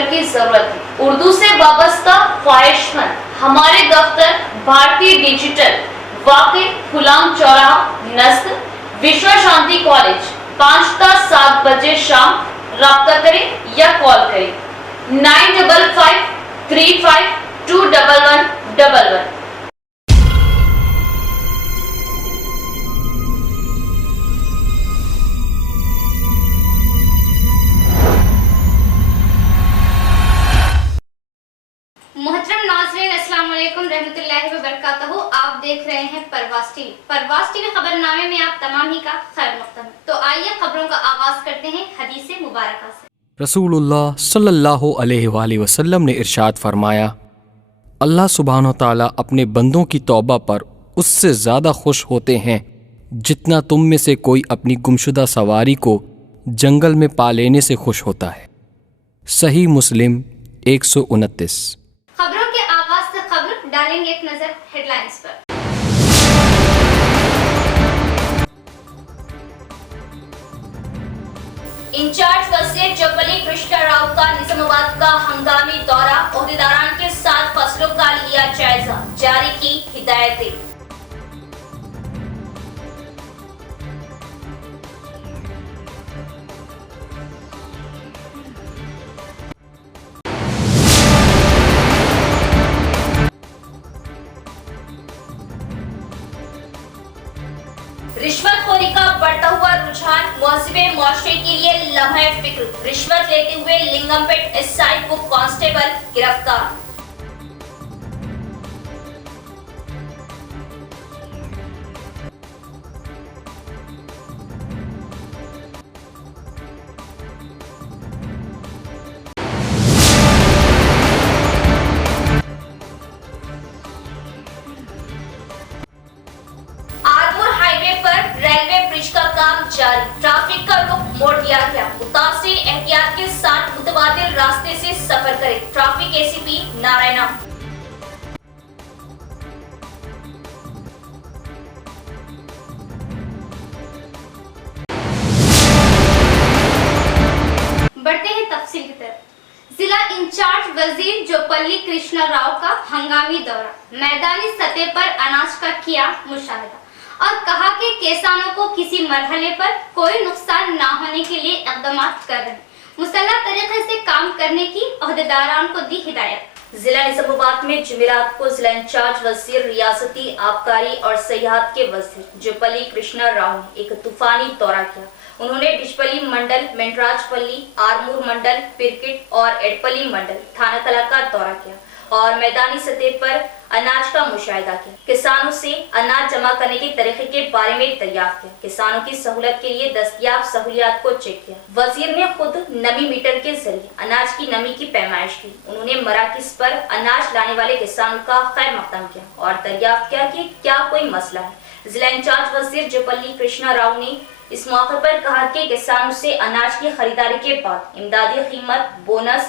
Doctor کی ضرورت ہے। اردو سے وابستہ خواہش مند ہمارے دفتر بھارتی ڈیجیٹل واقع غلام چوراہا نزد وشوا شانتی کالج 5 تا 7 بجے شام رابطہ کریں یا کال کریں 9553521111۔ محترم ناظرین، السلام علیکم رحمۃ اللہ وبرکاتہ۔ آپ دیکھ رہے ہیں پرواز ٹی وی۔ پرواز ٹی وی خبر نامے میں آپ تمام ہی کا خیر مقدم ہے۔ تو آئیے خبروں کا آغاز کرتے ہیں حدیث مبارکہ سے۔ رسول اللہ صلی اللہ علیہ وآلہ وسلم نے ارشاد فرمایا، اللہ سبحانہ و تعالیٰ اپنے بندوں کی توبہ پر اس سے زیادہ خوش ہوتے ہیں جتنا تم میں سے کوئی اپنی گمشدہ سواری کو جنگل میں پا لینے سے خوش ہوتا ہے۔ صحیح مسلم 129۔ خبروں کے آغاز سے خبر ڈالیں گے ایک نظر ہیڈ لائنز پر۔ انچارج وزیر جوپلی کرشنا راؤ کا نظام آباد کا ہنگامی دورہ، عہدیداران کے ساتھ فصلوں کا لیا جائزہ، جاری کی ہدایتیں۔ رشوت خوری کا بڑھتا ہوا رجحان مہذب معاشرے کے لیے لمحہ فکر، رشوت لیتے ہوئے لنگم پیٹ ایس آئی کو کانسٹیبل گرفتار۔ ریلوے برج کا کام جاری، ٹریفک کا رخ موڑ دیا گیا، متاثرین احتیاط کے ساتھ متبادل راستے سے سفر کریں، ٹریفک اے سی پی نارائنا۔ بڑھتے ہیں تفصیل کی طرف۔ ضلع انچارج وزیر جوپلی کرشنا راؤ کا ہنگامی دورہ، میدانی سطح پر اناج کا کیا مشاہدہ اور کہا کہ کسانوں کو کسی مرحلے پر کوئی نقصان نہ ہونے کے لیے اقدامات کر رہے ہیں، مسلح طریقے سے کام کرنے کی عہدیداران کو دی ہدایت۔ ضلع نظام آباد میں جمعرات کو ضلع انچارج وزیر ریاستی آبکاری اور سیاحت کے وزیر جوپلی کرشنا راؤ نے ایک طوفانی دورہ کیا۔ انہوں نے ڈچپلی منڈل، مینٹراج پلی، آرمور منڈل، پرکٹ اور ایڈپلی منڈل تھانہ کلا کا دورہ کیا اور میدانی سطح پر اناج کا مشاہدہ کیا۔ کسانوں سے اناج جمع کرنے کے طریقے کے بارے میں دریافت کیا، کسانوں کی سہولت کے لیے دستیاب سہولیات کو چیک کیا۔ وزیر نے خود نمی میٹر کے ذریعے اناج کی نمی کی پیمائش کی۔ انہوں نے مراکز پر اناج لانے والے کسانوں کا خیر مقدم کیا اور دریافت کیا کہ کیا کوئی مسئلہ ہے۔ ضلع انچارج وزیر جوپلی کرشنا راؤ نے اس موقع پر کہا کہ کسانوں سے اناج کی خریداری کے بعد امدادی قیمت، بونس،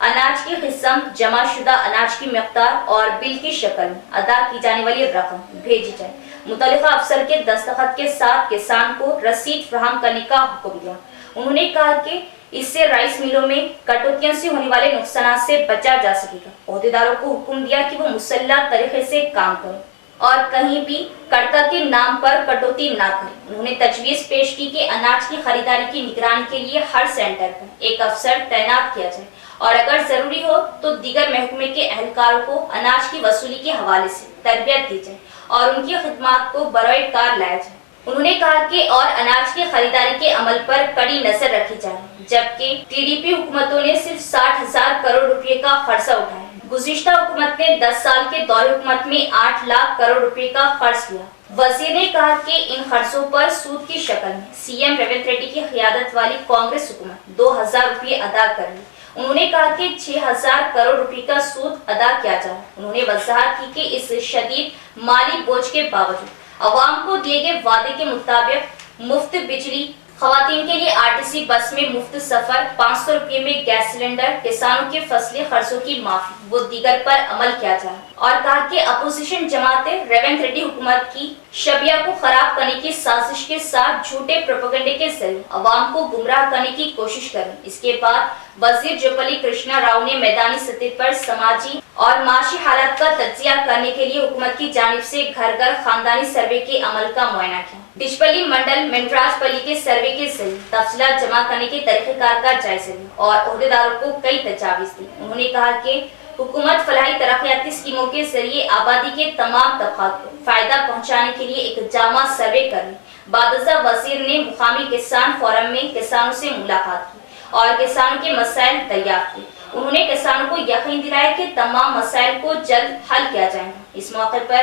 اناج کی قسم، جمع شدہ اناج کی مقدار اور بل کی شکل میں ادا کی جانے والی رقم بھیجی جائے۔ متعلقہ افسر کے دستخط کے ساتھ کسان کو رسید فراہم کرنے کا حکم دیا۔ انہوں نے کہا کہ اس سے رائس ملوں میں کٹوتیوں سے ہونے والے نقصانات سے بچا جا سکے گا۔ عہدیداروں کو حکم دیا کہ وہ مسلح طریقے سے کام کریں اور کہیں بھی کرتا کے نام پر کٹوتی نہ کریں۔ انہوں نے تجویز پیش کی کہ اناج کی خریداری کی نگرانی کے لیے ہر سینٹر پر ایک افسر تعینات کیا جائے اور اگر ضروری ہو تو دیگر محکمے کے اہلکاروں کو اناج کی وصولی کے حوالے سے تربیت دی جائے اور ان کی خدمات کو برائے کار لایا جائے۔ انہوں نے کہا کہ اور اناج کی خریداری کے عمل پر کڑی نظر رکھی جائے، جبکہ ٹی ڈی پی حکومتوں نے صرف 60,000 کروڑ روپے کا خرچہ اٹھایا۔ گزشتہ حکومت نے 10 سال کے دور حکومت میں 8 لاکھ کروڑ روپے کا خرچ کیا۔ وزیر نے کہا کہ ان خرچوں پر سود کی شکل میں سی ایم ریونت ریڈی کی قیادت والی کانگریس حکومت 2,000 روپے ادا کر رہی۔ انہوں نے کہا کہ 6,000 کروڑ روپے کا سود ادا کیا جائے۔ انہوں نے وضاحت کی کہ اس شدید مالی بوجھ کے باوجود عوام کو دیے گئے وعدے کے مطابق مفت بجلی، खवातीन के लिए आरटीसी बस में मुफ्त सफर, 500 रुपए में गैस सिलेंडर, किसानों के फसली खर्चों की माफी वो दीगर पर अमल किया जाए। और कहा कि अपोजिशन जमातें रेवंत रेड्डी हुकूमत की शबिया को खराब करने की साजिश के साथ झूठे प्रोपेगेंडे के जरिए अवाम को गुमराह करने की कोशिश करें। इसके बाद वजीर जोपल्ली कृष्णा राव ने मैदानी सतह पर समाजी और माशी हालात का तज्जिया करने के लिए हुकूमत की जानिब से घर घर खानदानी सर्वे के अमल का मुआयना किया। डिचपल्ली मंडल मेंडराजपल्ली के सर्वे के जरिए तफसीलात जमा करने के तरीक़ेकार का जायजा लिया और ओहदेदारों को कई तजावीज़ दी। उन्होंने कहा कि हुकूमत फलाही तरक्याती स्कीमों के जरिए आबादी के तमाम तबक़ात को फायदा पहुँचाने के लिए एक जामा सर्वे करने। बादशाह वजीर ने मुकामी किसान फोरम में किसानों से मुलाकात की और किसानों के मसाइल दरियाफ्त किए। उन्होंने किसानों को यकीन दिलाया कि तमाम मसाइल को जल्द हल किया जाएगा। इस मौके पर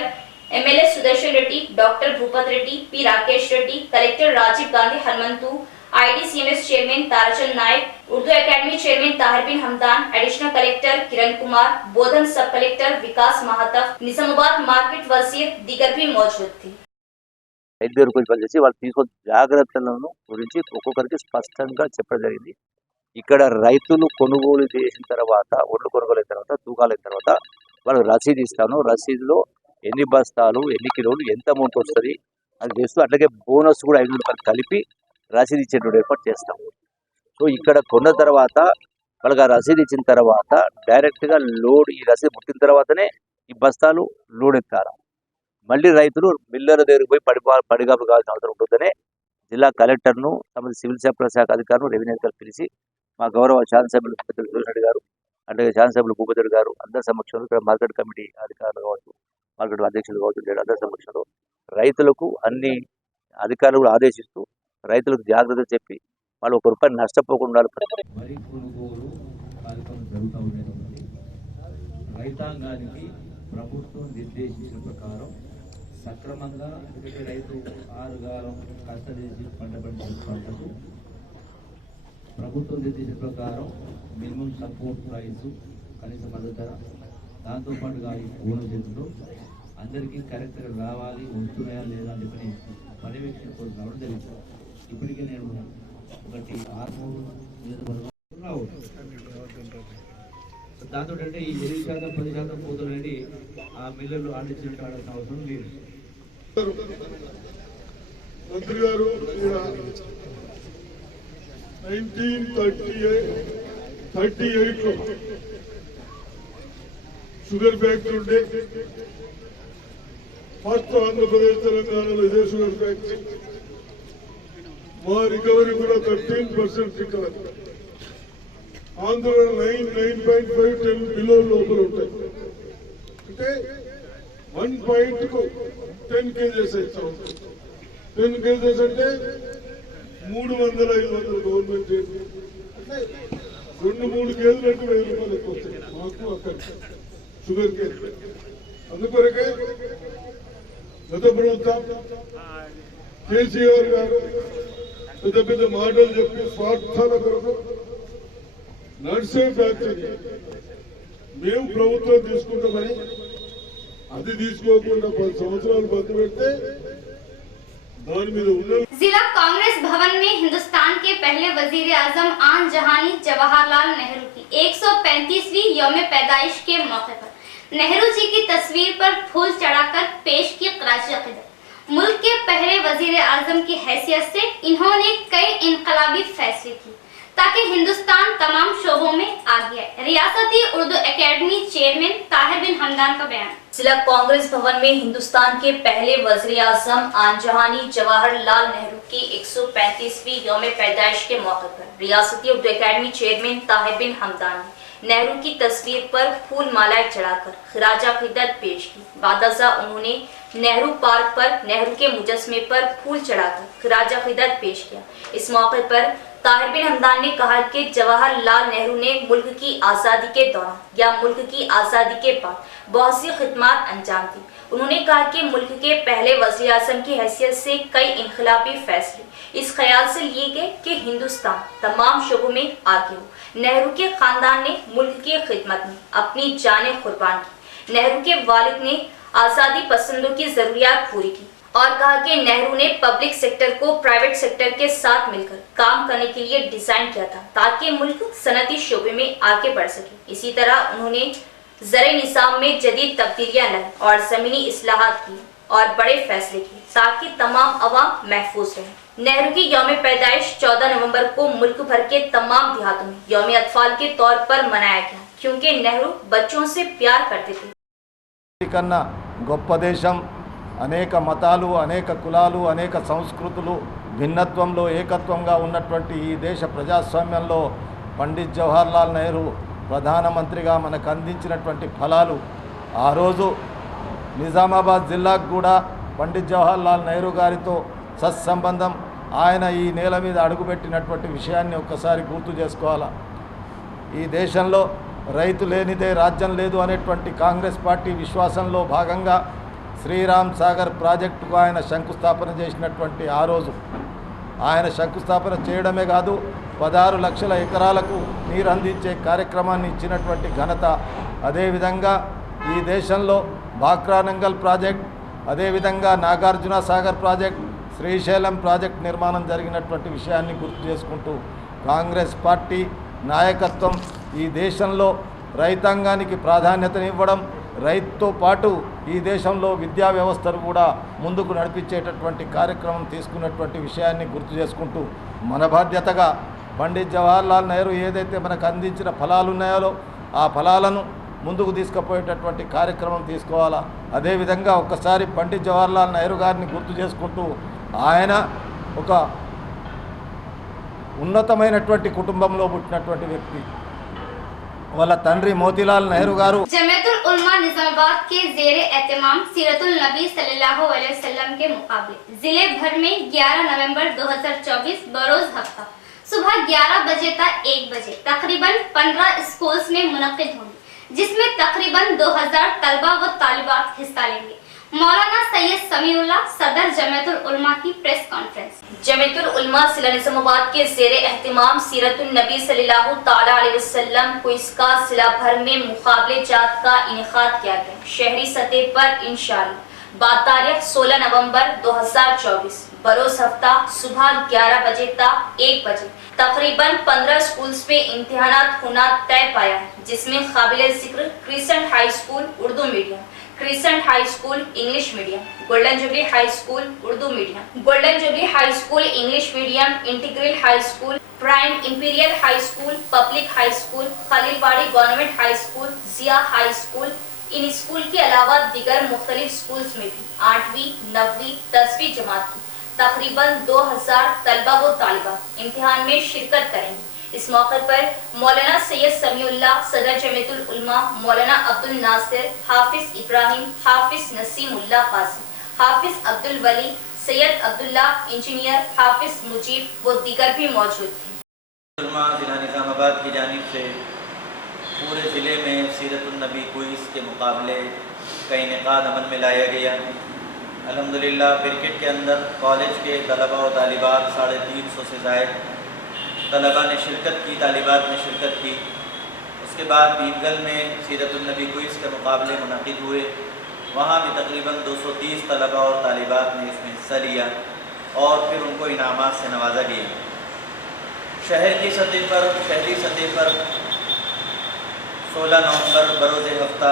MLA Sudarshan Reddy, doctor Bhupat Reddy, P Rakesh Reddy, collector Rajiv Gandhi Hanumanthu, IDCMS chairman Tarachand Naik, Urdu academy chairman Tahir Bin Hamdan, additional collector Kiran Kumar, Bodhan sub collector Vikas Mahatav, Nizamabad market वजीर दीगर भी मौजूद थे। వైద్యులు గురించి పనిచేసి వాళ్ళు తీసుకొని జాగ్రత్తలను గురించి ఒక్కొక్కరికి స్పష్టంగా చెప్పడం జరిగింది. ఇక్కడ రైతులు కొనుగోలు చేసిన తర్వాత, ఒడ్లు కొనుగోలు అయిన తర్వాత, తూకాలు అయిన తర్వాత వాళ్ళు రసీదు ఇస్తాను, రసీదులో ఎన్ని బస్తాలు, ఎన్ని కిలోలు, ఎంత అమౌంట్ వస్తుంది అది చేస్తూ అట్లాగే బోనస్ కూడా 500 రూపాయలు కలిపి రసీదు ఇచ్చేటువంటి ఏర్పాటు చేస్తాము. సో ఇక్కడ కొన్న తర్వాత వాళ్ళకి ఆ రసీదు ఇచ్చిన తర్వాత డైరెక్ట్గా లోడ్, ఈ రసీదు పుట్టిన తర్వాతనే ఈ బస్తాలు లోడ్ ఎత్తారు. మళ్ళీ రైతులు మిల్లర్ దగ్గరికి పోయి పడిగాపు కావాల్సిన అవసరం ఉంటుందనే జిల్లా కలెక్టర్ను, సంబంధించి సివిల్ సప్లై శాఖ అధికారులు, రెవెన్యూ అధికారులు పిలిచి మా గౌరవ శాసనసభ్యులు జోషి గారు, అంటే శాసనసభ్యులు భూపతి గారు అందరి సమక్షంలో, ఇక్కడ మార్కెట్ కమిటీ అధికారులు కావచ్చు, మార్కెట్ అధ్యక్షులు కావచ్చు, అందరి సమక్షంలో రైతులకు అన్ని అధికారులు కూడా ఆదేశిస్తూ రైతులకు జాగ్రత్త చెప్పి వాళ్ళు ₹1 నష్టపోకుండా వరి కొనుగోలు కార్యక్రమం జరుగుతూ ఉండేది. రైతాంగానికి ప్రభుత్వం నిర్దేశించిన ప్రకారం సక్రమంగా ఎందుకంటే రైతు 6 గాలం కష్టచేసి పంట పంటకు ప్రభుత్వం నిర్దేశించిన ప్రకారం మినిమం సపోర్ట్ ప్రైస్, కనీస మద్దతు ధర, దాంతోపాటుగా ఈ బోనస్ చేతిలో అందరికీ కరెక్ట్గా రావాలి, వస్తున్నాయా లేదా అని చెప్పని పర్యవేక్షణ కోసం రావడం జరిగింది. ఇప్పటికే నేను ఒకటి 6 దాంతో అంటే ఈ 8% 10% పోతులు అనేది ఆ మిల్లర్లు ఆడించాల్సిన అవసరం లేదు. మంత్రి గారు 1938లో షుగర్ ఫ్యాక్టరీ ఉండే, ఫస్ట్ ఆంధ్రప్రదేశ్ తెలంగాణలో ఇదే షుగర్ ఫ్యాక్టరీ. మా రికవరీ కూడా 13% రికవరీ. ఆంధ్రలో 9.5 10 బిలో లోపల ఉంటాయి. అంటే 1 పాయింట్కు 10 కేజెస్ ఇస్తాం. 10 కేజెస్ అంటే 300-500 గవర్నమెంట్ అంటే 2-3 కేజీలు అంటే ₹1000 ఎక్కువ వస్తాయి మాకు అక్కడ షుగర్ కేజీ. అందుకొరకే గత ప్రభుత్వం కేసీఆర్ గారు పెద్ద పెద్ద మాటలు చెప్పి స్వార్థాల కొరకు నడిసే ఫ్యాక్టరీ మేము ప్రభుత్వం తీసుకుంటామని అది తీసుకోకుండా 10 సంవత్సరాలు బంద్ పెడితే దాని మీద ఉన్న जिला कांग्रेस भवन में हिंदुस्तान के पहले वजीर आजम आन जहानी जवाहरलाल नेहरू की 135वीं यौम पैदाइश के मौके पर नेहरू जी की तस्वीर पर फूल चढ़ाकर पेश की ख़राज अक़ीदत। मुल्क के पहले वजीर आजम की हैसियत से इन्होंने कई इनकलाबी फैसले किए ताकि हिंदुस्तान तमाम शोबों में आगे आए। रियासती उर्दू एकेडमी चेयरमैन ताहिर बिन हमदान का बयान। जिला कांग्रेस भवन में हिंदुस्तान के पहले वजीर आजम आन जहानी जवाहरलाल नेहरू की 135वीं यौम पैदाइश के मौके पर रियासती उर्दू एकेडमी चेयरमैन ताहिर बिन हमदान ने नेहरू की तस्वीर पर फूल मालाएं चढ़ाकर ख़राज अक़ीदत पेश की। बादशाह उन्होंने नेहरू पार्क पर नेहरू के मुजस्मे पर फूल चढ़ाकर ख़राज अक़ीदत पेश किया। इस मौके पर ताहिर बिन हमदान ने कहा कि जवाहरलाल नेहरू ने मुल्क की आज़ादी के दौरान या मुल्क की आज़ादी के बाद बहुत सी खिदमत अंजाम दी। उन्होंने कहा कि मुल्क के पहले वज़ीर आज़म की हैसियत से कई इनकलाबी फैसले इस ख्याल से लिए गए कि हिंदुस्तान तमाम शोबों में आगे हो। नेहरू के ख़ानदान ने मुल्क की खिदमत में अपनी जानें कुर्बान की। नेहरू के वालिद ने आज़ादी पसंदों की ज़रूरियात पूरी की। اور کہا کہ نہرو نے پبلک سیکٹر کو پرائیویٹ سیکٹر کے ساتھ مل کر کام کرنے کے لیے ڈیزائن کیا تھا تاکہ ملک صنعتی شعبے میں آگے بڑھ سکے. اسی طرح انہوں نے زرعی نظام میں جدید تبدیلیاں لائی اور زمینی اصلاحات کی اور بڑے فیصلے کیے تاکہ تمام عوام محفوظ رہیں. نہرو کی یوم پیدائش 14 نومبر کو ملک بھر کے تمام دیہاتوں میں یوم اطفال کے طور پر منایا گیا کیونکہ نہرو بچوں سے پیار کرتے تھے. కన్నా గొప్ప దేశం, అనేక మతాలు, అనేక కులాలు, అనేక సంస్కృతులు భిన్నత్వంలో ఏకత్వంగా ఉన్నటువంటి ఈ దేశ ప్రజాస్వామ్యంలో పండిత్ జవహర్లాల్ నెహ్రూ ప్రధానమంత్రిగా మనకు అందించినటువంటి ఫలాలు ఆ రోజు నిజామాబాద్ జిల్లాకు కూడా పండిత్ జవహర్లాల్ నెహ్రూ గారితో సత్సంబంధం, ఆయన ఈ నేల మీద అడుగుపెట్టినటువంటి విషయాన్ని ఒక్కసారి గుర్తు చేసుకోవాలా. ఈ దేశంలో రైతు లేనిదే రాజ్యం లేదు అనేటువంటి కాంగ్రెస్ పార్టీ విశ్వాసంలో భాగంగా శ్రీరామ్ సాగర్ ప్రాజెక్టుకు ఆయన శంకుస్థాపన చేసినటువంటి ఆ రోజు ఆయన శంకుస్థాపన చేయడమే కాదు 16 లక్షల ఎకరాలకు నీరు అందించే కార్యక్రమాన్ని ఇచ్చినటువంటి ఘనత. అదేవిధంగా ఈ దేశంలో బాక్రానంగల్ ప్రాజెక్ట్, అదేవిధంగా నాగార్జున సాగర్ ప్రాజెక్ట్, శ్రీశైలం ప్రాజెక్ట్ నిర్మాణం జరిగినటువంటి విషయాన్ని గుర్తు చేసుకుంటూ కాంగ్రెస్ పార్టీ నాయకత్వం ఈ దేశంలో రైతాంగానికి ప్రాధాన్యతనివ్వడం, రైతుతో పాటు ఈ దేశంలో విద్యా వ్యవస్థను కూడా ముందుకు నడిపించేటటువంటి కార్యక్రమం తీసుకున్నటువంటి విషయాన్ని గుర్తు చేసుకుంటూ మన బాధ్యతగా పండిత్ జవహర్లాల్ నెహ్రూ ఏదైతే మనకు అందించిన ఫలాలు ఉన్నాయో ఆ ఫలాలను ముందుకు తీసుకుపోయేటటువంటి కార్యక్రమం తీసుకోవాలా. అదేవిధంగా ఒక్కసారి పండిత్ జవహర్లాల్ నెహ్రూ గారిని గుర్తు చేసుకుంటూ ఆయన ఒక ఉన్నతమైనటువంటి కుటుంబంలో పుట్టినటువంటి వ్యక్తి. వాళ్ళ తండ్రి మోతీలాల్ నెహ్రూ గారు जमीयतुल उलमा निजामाबाद के जेर एहतमाम सीरतुल नबी सल्लल्लाहु अलैहि वसल्लम के मुकाबले जिले भर में 11 नवंबर 2024 बरोज हफ्ता सुबह 11 बजे तक 1 बजे तकरीबन 15 स्कूल्स में मुनक्किद होंगे, जिसमें तकरीबन 2000 तलबा व तालिबात हिस्सा लेंगे. मौलाना सैयद समीउल्लाह सदर जमीयतुल उलमा की प्रेस कॉन्फ्रेंस. जमीयतुल उलमा जिला निजामाबाद के जेरे एहतमाम सीरतुल नबी सल्लल्लाहु ताला अलैहि वसल्लम को इसका जिला भर में मुकाबले जात का इनेकाद किया गया. शहरी सतह पर इंशाअल्लाह बातारीख 16 नवंबर 2024 बरोज हफ्ता सुबह 11 बजे तक 1 बजे तकरीबन 15 स्कूल्स में इम्तिहानात होना तय पाया है, जिसमें काबिले जिक्र Crescent High School Urdu medium, Crescent High School English medium, Golden Jubilee High School Urdu medium, Golden Jubilee High School English medium, Integral High School, Prime Imperial High School, Public High School, Khalilwadi Government High School, Zia High School. इन school के अलावा दिगर मुख्तलिफ schools में भी 8वीं, 9वीं, 10वीं जमात की तकरीबन 2000 तलबा व तालिबात इम्तिहान में शिरकत करेंगे. इस मौके पर मौलाना सैयद समीउल्लाह सदर जमीयतुल उलमा, मौलाना अब्दुल नासिर, हाफिज इब्राहिम, हाफिज नसीमुल्लाह कासिम, हाफिज अब्दुल वली, सैयद अब्दुल्ला इंजीनियर, हाफिज मुजीब व दीगर भी मौजूद थे. उलमा जिला निज़ामाबाद की जानिब से पूरे ज़िले में सीरतुल नबी क्विज़ के मुकाबले का इनेकाद अमल में लाया गया. अल्हम्दुलिल्लाह क्रिकेट के अंदर कॉलेज के तलबा और तालिबात 350 से ज़ायद तलबा ने शिरकत की, तालिबात ने शिरकत की. उसके बाद बीनगल में सीरतुल नबी क्विज़ के मुकाबले मुनक़िद हुए. वहाँ भी तकरीबन 230 तलबा और तालिबात ने इसमें हिस्सा लिया और फिर उनको इनामात से नवाजा गया. शहरी सतह पर 16 नवंबर बरोज़ हफ्ता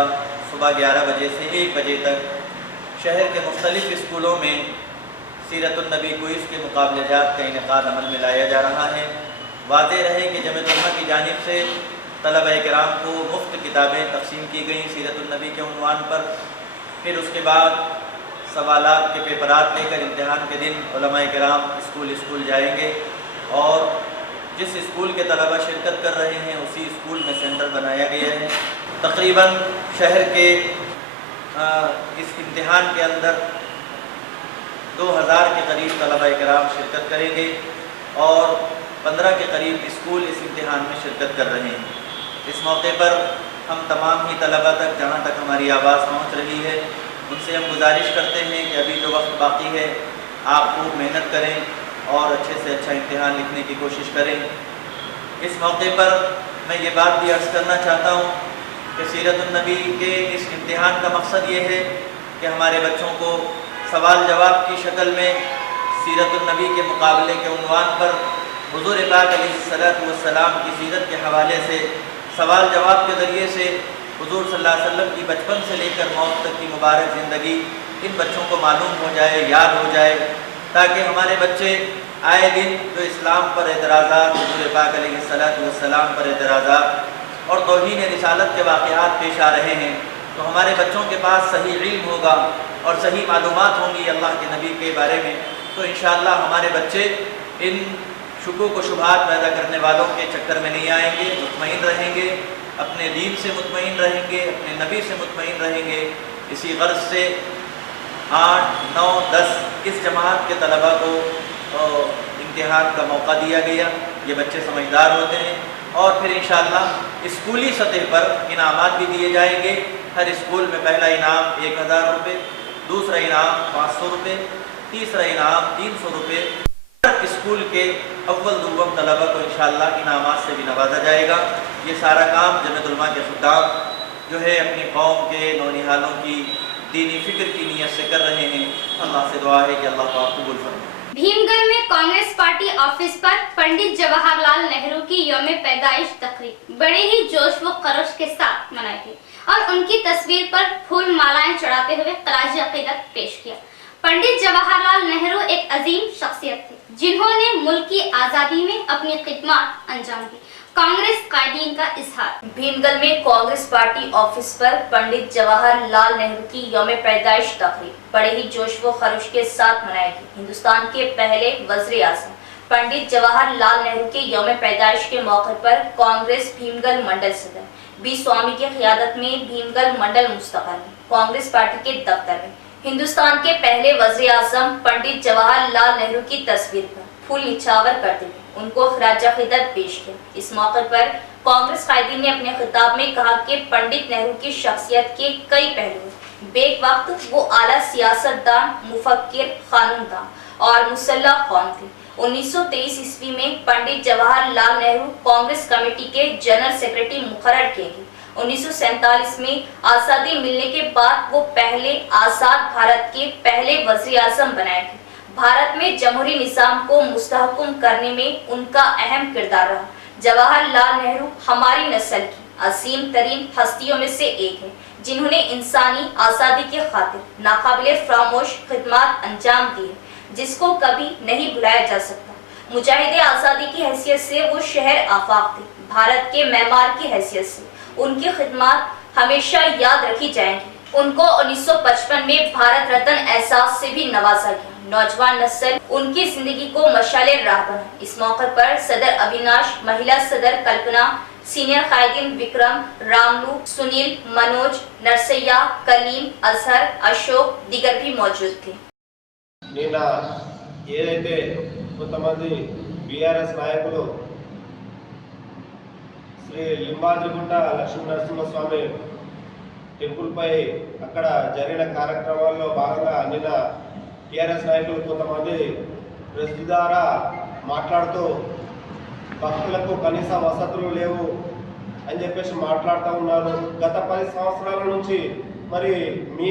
सुबह 11 बजे से 1 बजे तक शहर के मुख्तलिफ स्कूलों में सीरतुल नबी क्विज़ के मुकाबले जात का इनेकाद अमल में लाया जा रहा है. वाज़ेह रहे कि जमीयत उलमा की जानिब से तलबा कराम को मुफ्त किताबें तक़सीम की गई सीरतुल नबी के उन्वान पर. फिर उसके बाद सवालात के पेपरात लेकर इम्तिहान के दिन उलमा कराम स्कूल जाएंगे और जिस स्कूल के तलबा शिरकत कर रहे हैं उसी स्कूल में सेंटर बनाया गया है. तकरीबन शहर के इस इम्तिहान के अंदर 2000 के करीब तलबा कराम शिरकत करेंगे और 15 के करीब स्कूल इस इम्तिहान में शिरकत कर रहे हैं. इस मौके पर हम तमाम ही तलबा तक जहाँ तक हमारी आवाज़ पहुँच रही है उनसे हम गुजारिश करते हैं कि अभी जो वक्त बाकी है आप खूब मेहनत करें और अच्छे से अच्छा इम्तिहान लिखने की कोशिश करें. इस मौके पर मैं ये बात भी अर्ज़ करना चाहता हूँ कि सीरतुल नबी के इस इम्तिहान का मकसद ये है कि हमारे बच्चों को सवाल जवाब की शक्ल में सीरतुन्नबी के मुकाबले के उन्वान पर हुज़ूर पाक अलैहिस्सलातु वस्सलाम की सीरत के हवाले से सवाल जवाब के ज़रिए से हुज़ूर सल्लल्लाहु अलैहि वसल्लम की बचपन से लेकर मौत तक की मुबारक ज़िंदगी इन बच्चों को मालूम हो जाए, याद हो जाए, ताकि हमारे बच्चे आए दिन जो इस्लाम पर एतराज़ात, हुज़ूर पाक अलैहिस्सलातु वस्सलाम पर एतराज़ात और तौहीन रिसालत के वाक़यात पेश आ रहे हैं, तो हमारे बच्चों के पास सही इल्म होगा और सही मालूमात होंगी अल्लाह के नबी के बारे में, तो इंशाअल्लाह हमारे बच्चे इन शुकूक व शुबहात पैदा करने वालों के चक्कर में नहीं आएंगे, मुतमईन रहेंगे, अपने दीन से मुतमईन रहेंगे, अपने नबी से मुतमईन रहेंगे। इसी गर्ज से 8, 9, 10 इस जमात के तलबा को इम्तिहान का मौका दिया गया। ये बच्चे समझदार होते हैं और फिर इंशाअल्लाह स्कूली सतह पर इनामात भी दिए जाएंगे। हर स्कूल में पहला इनाम 1000 रुपये, दूसरा इनाम 500 रुपये, तीसरा इनाम 300 रुपये। स्कूल के अव्वल दुव्वम तलबा को इंशाअल्लाह इनामात से भी नवाजा जाएगा। ये सारा काम जमीयत उलमा के खुदाम जो है अपनी कौम के नौनिहालों की दीनी फिक्र की नीयत से कर रहे हैं। अल्लाह से दुआ है कि अल्लाह पाक कबूल फरमाए। भीमगढ़ में कांग्रेस पार्टी ऑफिस पर पंडित जवाहरलाल नेहरू की यौम पैदाइश तकरीब बड़े ही जोश व खरोश के साथ मनाई गई और उनकी तस्वीर पर फूल मालाएं चढ़ाते हुए खराज अकीदत पेश किया। पंडित जवाहरलाल नेहरू एक अजीम शख्सियत थे जिन्होंने मुल्क की आज़ादी में अपनी खिदमत अंजाम दी। कांग्रेस कायदीन का इजहार। भीमगढ़ में कांग्रेस पार्टी ऑफिस पर पंडित जवाहरलाल नेहरू की यौम पैदाइश तकरीब बड़े ही जोश व खरोश के साथ मनाई गई। हिंदुस्तान के पहले वज़ीर आज़म पंडित जवाहरलाल नेहरू के यौम पैदाइश के मौके पर कांग्रेस भीमगढ़ मंडल सदर बी स्वामी की क़ियादत में भीमगढ़ मंडल मुस्तक़ल में कांग्रेस पार्टी के दफ्तर में हिंदुस्तान के पहले वज़ीर आज़म पंडित जवाहरलाल नेहरू की तस्वीर पर फूल निछावर करते हुए उनको खराज अकीदत पेश किया। इस मौके पर कांग्रेस कायदीन ने अपने खिताब में कहा कि पंडित नेहरू की शख्सियत के कई पहलू, बेक वक्त वो आला सियासतदान, मुफक्किर, कानूनदान और मुसल्लह कौम थे। 1923 ईस्वी में पंडित जवाहरलाल नेहरू कांग्रेस कमेटी के जनरल सेक्रेटरी मुकर्रर किए गए। 1947 में आज़ादी मिलने के बाद वो पहले आज़ाद भारत के पहले वज़ीर आज़म बनाए गए। भारत में जमहूरी निज़ाम को मुस्तहकम करने में उनका अहम किरदार रहा। जवाहरलाल नेहरू हमारी नस्ल की अजीम तरीन हस्तियों में से एक है जिन्होंने इंसानी आज़ादी के खातिर नाकाबिले फरामोश खिदमत अंजाम दी है जिसको कभी नहीं भुलाया जा सकता। मुजाहिदे आज़ादी की हैसियत से वो शहर आफाक थे। भारत के मेमार की हैसियत से उनकी खिदमत हमेशा याद रखी जाएंगी। उनको 1955 में भारत रत्न एहसास से भी नवाजा गया। नौजवान नस्ल उनकी जिंदगी को मशाले राह बना। इस मौके पर सदर अविनाश, महिला सदर कल्पना, सीनियर कायदीन विक्रम, रामलू, सुनील, मनोज, नरसैया, कलीम, अजहर, अशोक दीगर भी मौजूद थे। నిన్న ఏదైతే కొంతమంది బీఆర్ఎస్ నాయకులు శ్రీ లింబాద్రిగుట్ట లక్ష్మీనరసింహస్వామి టెంపుల్పై అక్కడ జరిగిన కార్యక్రమాల్లో భాగంగా నిన్న టీఆర్ఎస్ నాయకులు కొంతమంది ప్రెస్ ద్వారా మాట్లాడుతూ భక్తులకు కనీస వసతులు లేవు అని చెప్పేసి మాట్లాడుతూ ఉన్నారు. గత 10 సంవత్సరాల నుంచి మరి మీ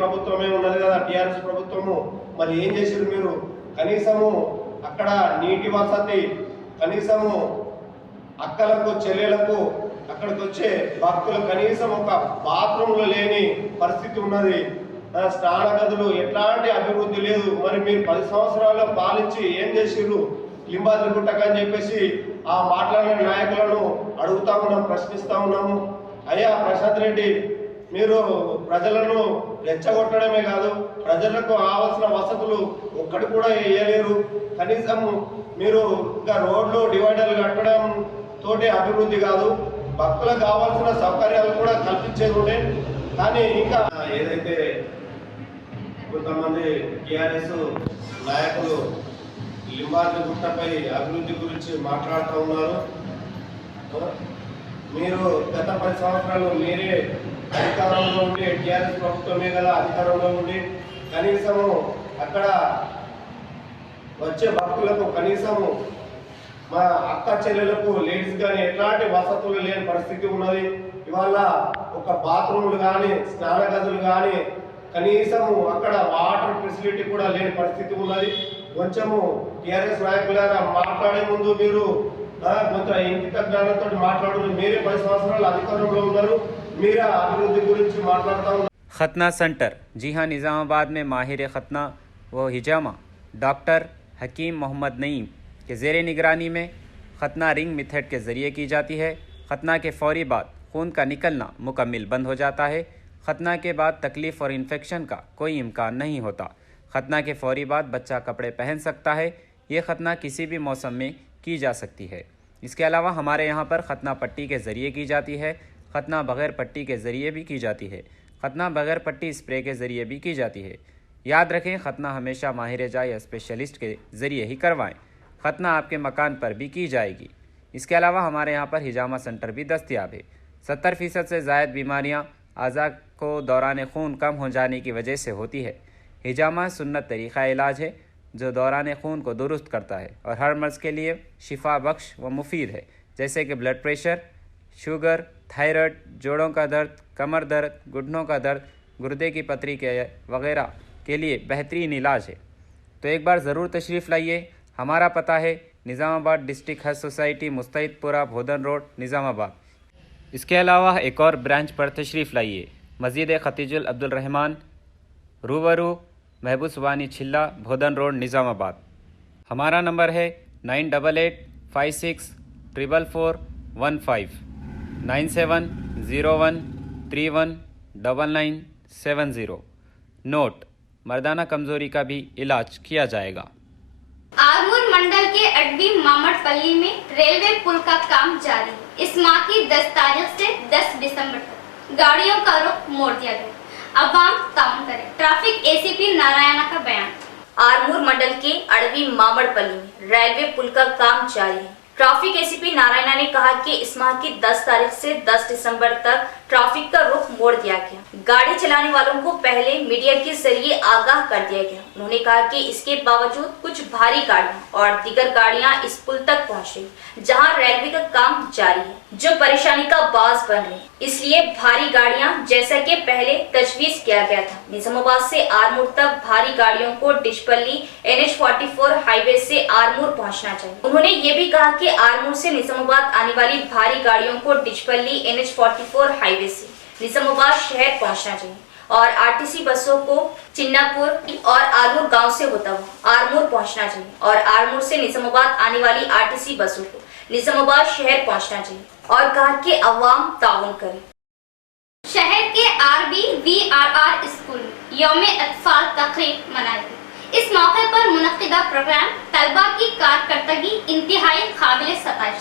ప్రభుత్వమే ఉన్నది కదా, టీఆర్ఎస్ ప్రభుత్వము, మరి ఏం చేశారు మీరు? కనీసము అక్కడ నీటి వసతి, కనీసము అక్కలకు చెల్లెలకు అక్కడికి వచ్చే భక్తులు కనీసం ఒక బాత్రూంలో లేని పరిస్థితి ఉన్నది. స్నాన గదులు ఎట్లాంటి అభివృద్ధి లేదు. మరి మీరు 10 సంవత్సరాల్లో పాలించి ఏం చేసిర్రు లింబాద్రిగుట్టకు అని చెప్పేసి ఆ మాట్లాడిన నాయకులను అడుగుతా ఉన్నాం, ప్రశ్నిస్తా ఉన్నాము. అయ్యా ప్రశాంత్ రెడ్డి, మీరు ప్రజలను రెచ్చగొట్టడమే కాదు, ప్రజలకు కావాల్సిన వసతులు ఒక్కటి కూడా వేయలేరు. కనీసం మీరు ఇంకా రోడ్లు డివైడర్లు కట్టడం తోటి అభివృద్ధి కాదు, భక్తులకు కావాల్సిన సౌకర్యాలు కూడా కల్పించేది ఉండే. కానీ ఇంకా ఏదైతే కొంతమంది టీఆర్ఎస్ నాయకులు లింబాద్రిగుట్టపై అభివృద్ధి గురించి మాట్లాడుతూ ఉన్నారు. మీరు గత 10 సంవత్సరాలు మీరే అధికారంలో ఉండి, టీఆర్ఎస్ ప్రభుత్వమే కదా అధికారంలో ఉండి, కనీసము అక్కడ వచ్చే భక్తులకు కనీసము మా అక్క చెల్లెలకు లేడీస్ కానీ ఎట్లాంటి వసతులు లేని పరిస్థితి ఉన్నది. ఇవాళ ఒక బాత్రూములు కానీ, స్నాన గదులు కానీ కనీసము అక్కడ వాటర్ ఫెసిలిటీ కూడా లేని పరిస్థితి ఉన్నది. కొంచెము టీఆర్ఎస్ నాయకులారా మాట్లాడే ముందు మీరు కొంత ఇంకిత జ్ఞానంతో మాట్లాడు. మీరే 10 సంవత్సరాలు అధికారంలో ఉన్నారు, మీరే అభివృద్ధి గురించి మాట్లాడుతూ ఉన్నారు. खतना सेंटर, जी हाँ, निज़ामाबाद में माहिर खतना व हिजामा डॉक्टर हकीम मोहम्मद नईम के ज़ेर निगरानी में खतना रिंग मेथड के ज़रिए की जाती है। खतना के फ़ौरी बाद खून का निकलना मुकम्मल बंद हो जाता है। खतना के बाद तकलीफ़ और इन्फेक्शन का कोई इम्कान नहीं होता। खतना के फ़ौरी बाद बच्चा कपड़े पहन सकता है। ये खतना किसी भी मौसम में की जा सकती है। इसके अलावा हमारे यहाँ पर खतना पट्टी के ज़रिए की जाती है। खतना बग़ैर पट्टी के ज़रिए भी की जाती है। खतना बग़ैर पट्टी स्प्रे के ज़रिए भी की जाती है। याद रखें, खतना हमेशा माहिर जा या स्पेशलिस्ट के ज़रिए ही करवाएं। खतना आपके मकान पर भी की जाएगी। इसके अलावा हमारे यहाँ पर हिजामा सेंटर भी दस्तयाब है। 70% से ज़ायद बीमारियाँ आज़ा को दौरान खून कम हो जाने की वजह से होती है। हिजामा सुन्नत तरीक़ा इलाज है जो दौरान खून को दुरुस्त करता है और हर मर्ज़ के लिए शिफा बख्श व मुफीद है, जैसे कि ब्लड प्रेशर, शुगर, थायराइड, जोड़ों का दर्द, कमर दर्द, घुटनों का दर्द, गुर्दे की पथरी के वगैरह के लिए बेहतरीन इलाज है। तो एक बार ज़रूर तशरीफ़ लाइए। हमारा पता है निज़ामाबाद डिस्ट्रिक्ट हज सोसाइटी, मुस्तैदपुरा, भोदन रोड, निज़ामाबाद। इसके अलावा एक और ब्रांच पर तशरीफ़ लाइए, मस्जिद खतीजुल अब्दुल रहमान, रूबरू महबूब सुबानी छिल्ला, भोदन रोड, निज़ामाबाद। हमारा नंबर है 9886444415 9701319970। नोट, मर्दाना कमज़ोरी का भी इलाज किया जाएगा। आरमूर मंडल के अडवी मामड़पल्ली में रेलवे पुल का काम जारी है। इस माह की 10 तारीख से 10 दिसंबर तक गाड़ियों का रुख मोड़ दिया गया। अवाम ताउन करें। ट्रैफिक एसीपी नारायणा का बयान। आरमूर मंडल के अडवी मामड़पल्ली में रेलवे पुल का काम जारी है। ट्रैफिक एसीपी नारायणा ने कहा कि इस माह की 10 तारीख से 10 दिसंबर तक ट्रैफिक का रुख मोड़ दिया गया। गाड़ी चलाने वालों को पहले मीडिया के जरिए आगाह कर दिया गया। उन्होंने कहा कि इसके बावजूद कुछ भारी गाड़ियां और दीगर गाड़ियां इस पुल तक पहुंच रही, जहां रेलवे का काम जारी है, जो परेशानी का बाज बन रही। इसलिए भारी गाड़ियां, जैसा कि पहले तजवीज किया गया था, निजामाबाद से आरमूर तक भारी गाड़ियों को डिचपल्ली NH44 हाईवे से आरमूर पहुंचना चाहिए। उन्होंने ये भी कहा कि आरमूर से निजामाबाद आने वाली भारी गाड़ियों को डिचपल्ली NH44 हाईवे से निजामाबाद शहर पहुंचना चाहिए और RTC बसों को चिन्नापुर और आलूर गांव से होता हुआ आरमूर पहुंचना चाहिए और आरमूर से निजामाबाद आने वाली RTC बसों को निजामाबाद शहर पहुंचना चाहिए और कहा कि अवाम ताउन करें। शहर के RBVRR स्कूल में यौम अतफाल तकरीब मनाई गई। इस मौके पर मुनक्किदा प्रोग्राम तलबा की कारकर्दगी इंतहाई काबिल सताइश।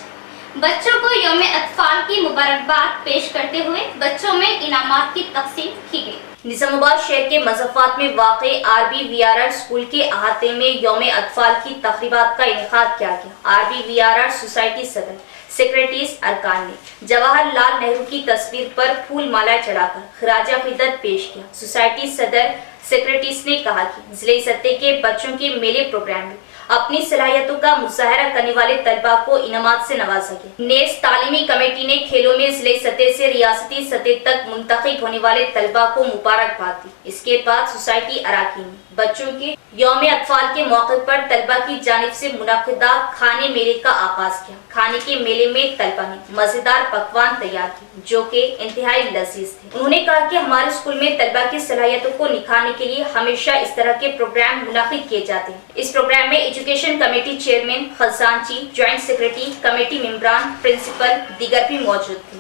बच्चों को यौम अतफाल की मुबारकबाद पेश करते हुए बच्चों में इनामात की तकसीम की गई। निजामाबाद शहर के मज़फ़ात में वाक़े RBVRR स्कूल के अहाते में यौम अतफाल की तक़रीबात का इनेकाद किया गया। RBVRR सोसाइटी सदर सेक्रेटरीज अरकान ने जवाहरलाल नेहरू की तस्वीर पर फूल माला चढ़ाकर खराज अक़ीदत पेश किया। सोसाइटी सदर सेक्रेटरीज ने कहा कि जिले सतह के बच्चों के मेले प्रोग्राम में अपनी सलाहियतों का मुजाहरा करने वाले तलबा को इनामात से नवाजा गया। नेस तालीमी कमेटी ने खेलों में जिले सतह से रियासती सतह तक मुंतखब होने वाले तलबा को मुबारकबाद दी। इसके बाद सोसाइटी अराकीन ने बच्चों के यौम अतफाल के मौके पर तलबा की जानिब से मुनक्किदा खाने मेले का आगाज किया। खाने के मेले में तलबा ने मजेदार पकवान तैयार किए जो कि इंतहाई लजीज थे। उन्होंने कहा कि हमारे स्कूल में तलबा की सलाहियतों को निखारने के लिए हमेशा इस तरह के प्रोग्राम मुनक्किद किए जाते हैं। इस प्रोग्राम में एजुकेशन कमेटी चेयरमैन, खजांची, ज्वाइंट सेक्रेटरी, कमेटी मेंबरान, प्रिंसिपल दीगर भी मौजूद थे।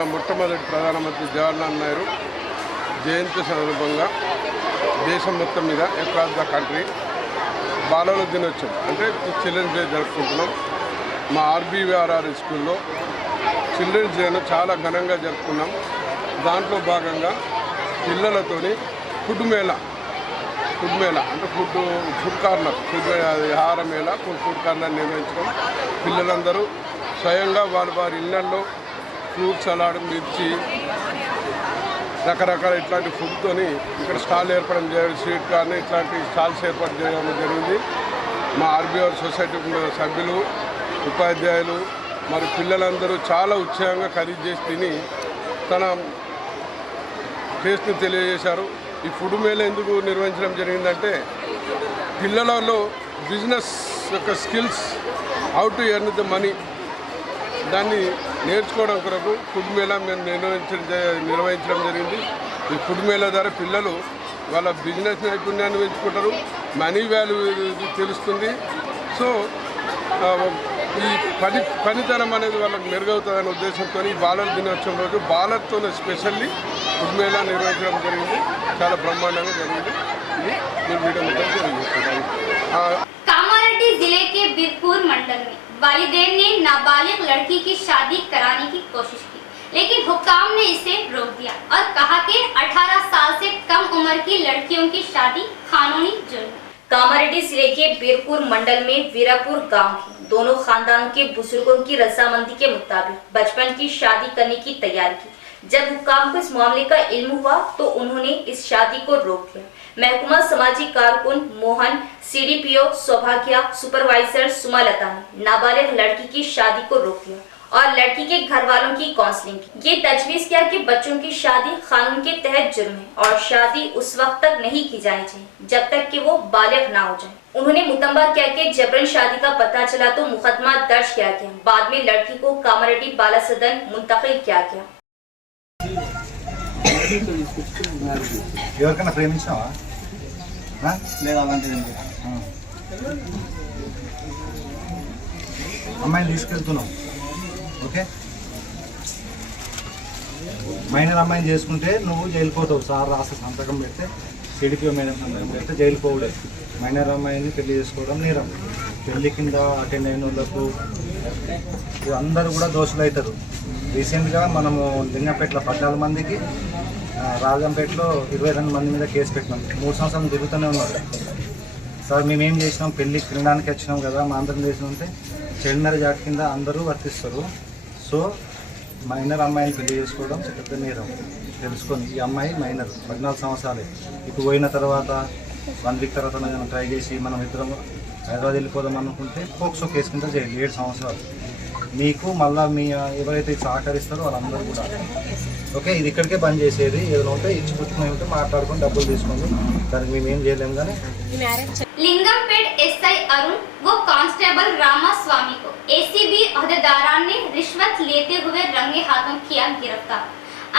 మొట్టమొదటి ప్రధానమంత్రి జవహర్లాల్ నెహ్రూ జయంతి సందర్భంగా దేశం మొత్తం మీద అక్రాస్ ద కంట్రీ బాలల దినోత్సవం అంటే చిల్డ్రన్స్ డే జరుపుకుంటున్నాం. మా RBVRR స్కూల్లో చిల్డ్రన్స్ డేను చాలా ఘనంగా జరుపుకున్నాం. దాంట్లో భాగంగా పిల్లలతోని ఫుడ్ మేళా అంటే ఫుడ్ కార్నర్, ఆహార మేళా, ఫుడ్ కార్నర్ నిర్వహించడం. పిల్లలందరూ స్వయంగా వారి ఇళ్లల్లో ఫ్రూట్ సలాడ్, మిర్చి, రకరకాల ఇట్లాంటి ఫుడ్తోని ఇక్కడ స్టాల్ ఏర్పడడం జరిగింది. స్వీట్ కార్న్ ఇట్లాంటి స్టాల్స్ ఏర్పాటు చేయడం జరిగింది. మా RBVRR సొసైటీ సభ్యులు, ఉపాధ్యాయులు మరి పిల్లలందరూ చాలా ఉత్సాహంగా ఖరీదు చేసి తిని తన టేస్ట్ని తెలియజేశారు. ఈ ఫుడ్ మేళ ఎందుకు నిర్వహించడం జరిగిందంటే పిల్లలలో బిజినెస్ యొక్క skills, how to earn the money, దాన్ని నేర్చుకోవడం కొరకు ఫుడ్ మేళా మేము నిర్వహించడం జరిగింది. ఈ ఫుడ్ మేళా ద్వారా పిల్లలు వాళ్ళ బిజినెస్ నైపుణ్యాన్ని పెంచుకుంటారు, మనీ వాల్యూ తెలుస్తుంది. సో ఈ పనితనం అనేది వాళ్ళకి మెరుగవుతుందనే ఉద్దేశంతో ఈ బాలర్ దినోత్సవం రోజు బాలర్తో స్పెషల్లీ ఫుడ్ మేళా నిర్వహించడం జరిగింది. చాలా బ్రహ్మాండంగా జరిగింది. ఇది వీడియో మొత్తం తెలియజేస్తున్నాను. कामारेड्डी जिले के बीरपुर मंडल में वालिदैन ने नाबालिग लड़की की शादी कराने की कोशिश की, लेकिन हुक्काम ने इसे रोक दिया और कहा कि 18 साल से कम उम्र की लड़कियों की शादी कानूनी जुर्म है। कामारेड्डी जिले के बीरपुर मंडल में वीरापुर गांव के दोनों खानदानों के बुजुर्गों की रजामंदी के मुताबिक बचपन की शादी करने की तैयारी की। जब हुक्काम को इस मामले का इल्म हुआ तो उन्होंने इस शादी को रोक दिया। महकुमा समाजी कारकुन मोहन, सीडीपीओ सौभाग्या, सुपरवाइजर सुमलता ने नाबालिग लड़की की शादी को रोक दिया और लड़की के घर वालों की काउंसलिंग की। ये तजवीज किया कि बच्चों की शादी कानून के तहत जुर्म है और शादी उस वक्त तक नहीं की जानी चाहिए जब तक कि वो बालिग ना हो जाए। उन्होंने मुतंबा किया कि जबरन शादी का पता चला तो मुकदमा दर्ज किया गया। बाद में लड़की को कामारेड्डी बाला सदन मुंतकिल किया गया। ఎవరికైనా ప్రేమించావా? లేదా అలాంటిది అమ్మాయిని తీసుకెళ్తున్నావు, ఓకే? మైనర్ అమ్మాయిని చేసుకుంటే నువ్వు జైలుకి పోతావు. సార్ రాస్తే సంతకం పెడితే, సిడిపిఓ మైనర్ సంతకం పెడితే జైలు పోవలేదు. మైనర్ అమ్మాయిని పెళ్లి చేసుకోవడం నేరం. పెళ్లి కింద అటెండ్ అయిన వాళ్ళకు అందరూ కూడా దోషులు అవుతారు. రీసెంట్గా మనము లింగంపేటలో 14 మందికి, రాజంపేటలో 22 మంది మీద కేసు పెట్టినాం. 3 సంవత్సరాలు తిరుగుతూనే ఉన్నారు. సార్ మేమేం చేసినాం, పెళ్ళి తినడానికి వచ్చినాం కదా, మా అందరం చేసినాం అంటే చైల్డ్ మ్యారేజ్ యాక్ట్ కింద అందరూ వర్తిస్తారు. సో మైనర్ అమ్మాయిని పెళ్లి చేసుకోవడం పెద్ద నేరం తెలుసుకొని, ఈ అమ్మాయి మైనర్ 14 సంవత్సరాలే. ఇప్పుడు పోయిన తర్వాత 1 వీక్ తర్వాత మనం ట్రై చేసి మనం ఇద్దరం హైదరాబాద్ వెళ్ళిపోదాం అనుకుంటే పోక్సో కేసు కింద చేయాలి 7 సంవత్సరాలు. మీకు మళ్ళీ మీ ఎవరైతే సహకరిస్తారో వాళ్ళందరూ కూడా ఓకే. ఇది ఇక్కడికే బంద్ చేసేది. ఏదైనా ఉంటే ఇచ్చి పుచ్చుకుని ఉంటే మాట్లాడుకొని డబ్బులు తీసుకోండి. దానికి మేము ఏం చేయలేము. కానీ लिंगमपेट एसआई अरुण व कांस्टेबल रामा स्वामी को एसीबी अहदेदारान ने रिश्वत लेते हुए रंगे हाथों किया गिरफ्तार।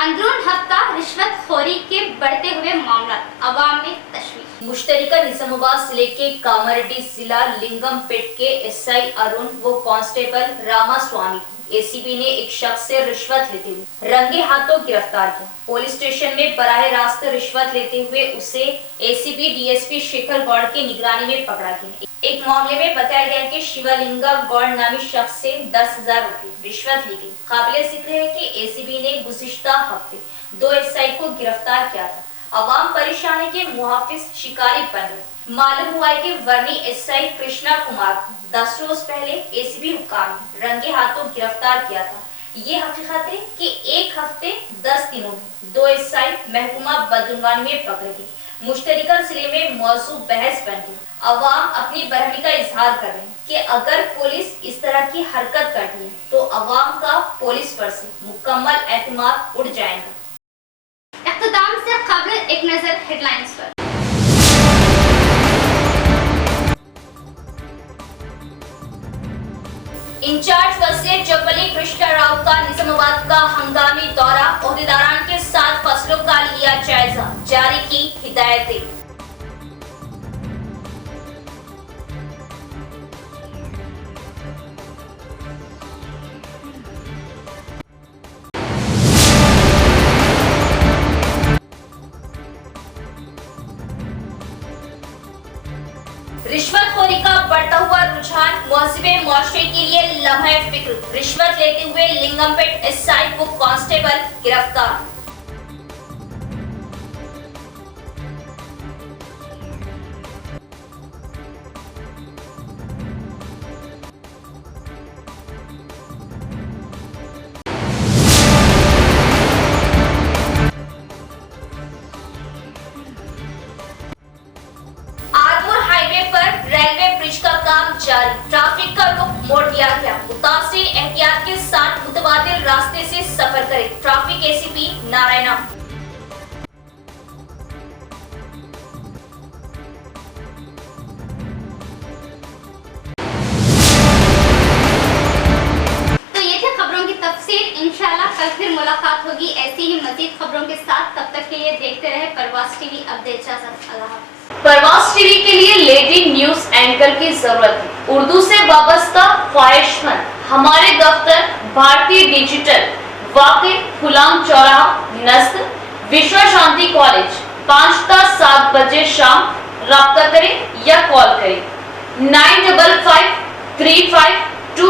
अंदरून हफ्ता रिश्वतखोरी के बढ़ते हुए मामला अवाम में तशवीश। मुश्तरिका निजामाबाद जिले के कामारेड्डी जिला लिंगमपेट के एसआई अरुण व कांस्टेबल रामा स्वामी एसीबी ने एक शख्स से रिश्वत लेते हुए रंगे हाथों गिरफ्तार किया। पुलिस स्टेशन में बराह रास्त रिश्वत लेते हुए उसे एसीबी डीएसपी शेखर गौड़ की निगरानी में पकड़ा गया। एक मामले में बताया गया कि शिवलिंगा गौड़ नामी शख्स से 10,000 रुपए रिश्वत ली गई। काबिले जिक्र है कि एसीबी ने गुज़िश्ता हफ्ते 2 एसआई को गिरफ्तार किया था। अवाम परेशानी के मुहाफिज शिकारी बन गए। मालूम हुआ है कि वर्णी एसआई कृष्णा कुमार 10 रोज पहले एसीबी हुक्काम ने रंगे हाथों गिरफ्तार किया था। ये हकीकत है कि एक हफ्ते 10 दिनों में 2 एसआई महकुमा बदुनवानी में पकड़े गए। मुश्तरिका जिले में मौजू बहस बन गई। अवाम अपनी बरहमी का इजहार कर रहे हैं कि अगर पुलिस इस तरह की हरकत करती है तो अवाम का पुलिस पर से मुकम्मल एतमाद उड़ जाएगा। इख्तिताम से खबर एक नजर हेडलाइंस पर। इंचार्ज वजीर जोपल्ली कृष्णा राव का निजामाबाद का हंगामी दौरा, ओहदेदारान के साथ फसलों का लिया जायजा, जारी की हिदायतें। रिश्वतखोरी का बढ़ता हुआ रुझान मुहज़्ज़िबे मुआशरे के लिए लम्हे फिक्र। रिश्वत लेते हुए लिंगमपेट एसआई व कांस्टेबल गिरफ्तार। रेलवे ब्रिज का काम जारी, ट्रैफिक का रुख मोड़ दिया गया। मुतासिर एहतियात के साथ मुतबादिल रास्ते से सफर करें। Traffic ACP Narayana. मुलाकात होगी ऐसी ही मजीद खबरों के साथ। तब तक के लिए देखते रहे परवास टीवी। अब दे इजाजत, अल्लाह हाफ़िज़। परवास टीवी के लिए लेडी न्यूज एंकर की जरूरत है। उर्दू से वाबस्ता ख्वाहिशमंद हमारे दफ्तर भारतीय डिजिटल वाक़े गुलाम चौराहा नस्ल विश्व शांति कॉलेज 5 ता 7 बजे शाम राब्ता करें या कॉल करें 955352